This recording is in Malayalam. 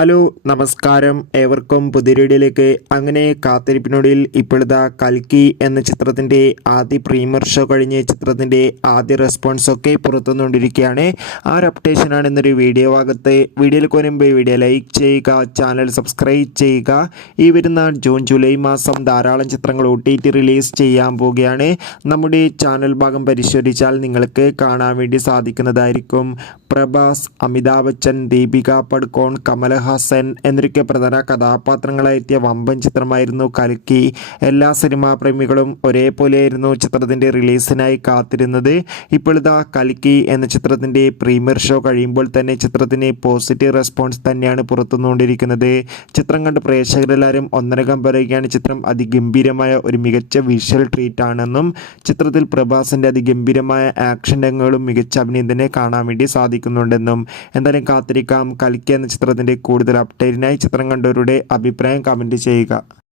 ഹലോ നമസ്കാരം ഏവർക്കും പുതിയ വീഡിയോയിലേക്ക്. അങ്ങനെ കാത്തിരിപ്പിനൊടുവിൽ ഇപ്പോഴത്തെ കൽക്കി എന്ന ചിത്രത്തിൻ്റെ ആദ്യ പ്രീമിയർ ഷോ കഴിഞ്ഞ് ചിത്രത്തിൻ്റെ ആദ്യ റെസ്പോൺസ് ഒക്കെ പുറത്തുനിന്നുകൊണ്ടിരിക്കുകയാണ്. ആ ഒരു അപ്ഡേഷനാണ് ഇന്നൊരു വീഡിയോ ഭാഗത്ത്. വീഡിയോയിലേക്ക് വരുമ്പോൾ വീഡിയോ ലൈക്ക് ചെയ്യുക, ചാനൽ സബ്സ്ക്രൈബ് ചെയ്യുക. ഈ വരുന്ന ജൂൺ ജൂലൈ മാസം ധാരാളം ചിത്രങ്ങൾ OTT റിലീസ് ചെയ്യാൻ പോവുകയാണ്. നമ്മുടെ ചാനൽ ഭാഗം പരിശോധിച്ചാൽ നിങ്ങൾക്ക് കാണാൻ വേണ്ടി സാധിക്കുന്നതായിരിക്കും. പ്രഭാസ്, അമിതാഭ് ബച്ചൻ, ദീപിക പടുക്കോൺ, കമലഹാസൻ എന്നൊക്കെ പ്രധാന കഥാപാത്രങ്ങളായെത്തിയ വമ്പൻ ചിത്രമായിരുന്നു കൽക്കി. എല്ലാ സിനിമാ പ്രേമികളും ഒരേപോലെയായിരുന്നു ചിത്രത്തിൻ്റെ റിലീസിനായി കാത്തിരുന്നത്. ഇപ്പോഴിതാ കൽക്കി എന്ന ചിത്രത്തിൻ്റെ പ്രീമിയർ ഷോ കഴിയുമ്പോൾ തന്നെ ചിത്രത്തിന് പോസിറ്റീവ് റെസ്പോൺസ് തന്നെയാണ് പുറത്തുനിന്നുകൊണ്ടിരിക്കുന്നത്. ചിത്രം കണ്ട് പ്രേക്ഷകരെല്ലാവരും ഒന്നരകം പറയുകയാണ് ചിത്രം അതിഗംഭീരമായ ഒരു മികച്ച വിഷ്വൽ ട്രീറ്റ് ആണെന്നും ചിത്രത്തിൽ പ്രഭാസിൻ്റെ അതിഗംഭീരമായ ആക്ഷൻ രംഗങ്ങളും മികച്ച അഭിനയം തന്നെ കാണാൻ വേണ്ടി സാധിക്കുന്നുണ്ടെന്നും. എന്തായാലും കാത്തിരിക്കാം. കൽക്കി എന്ന ചിത്രത്തിൻ്റെ കൂടുതൽ അപ്ഡേറ്റിനായി ചിത്രം കണ്ടവരുടെ അഭിപ്രായം കമൻറ്റ് ചെയ്യുക.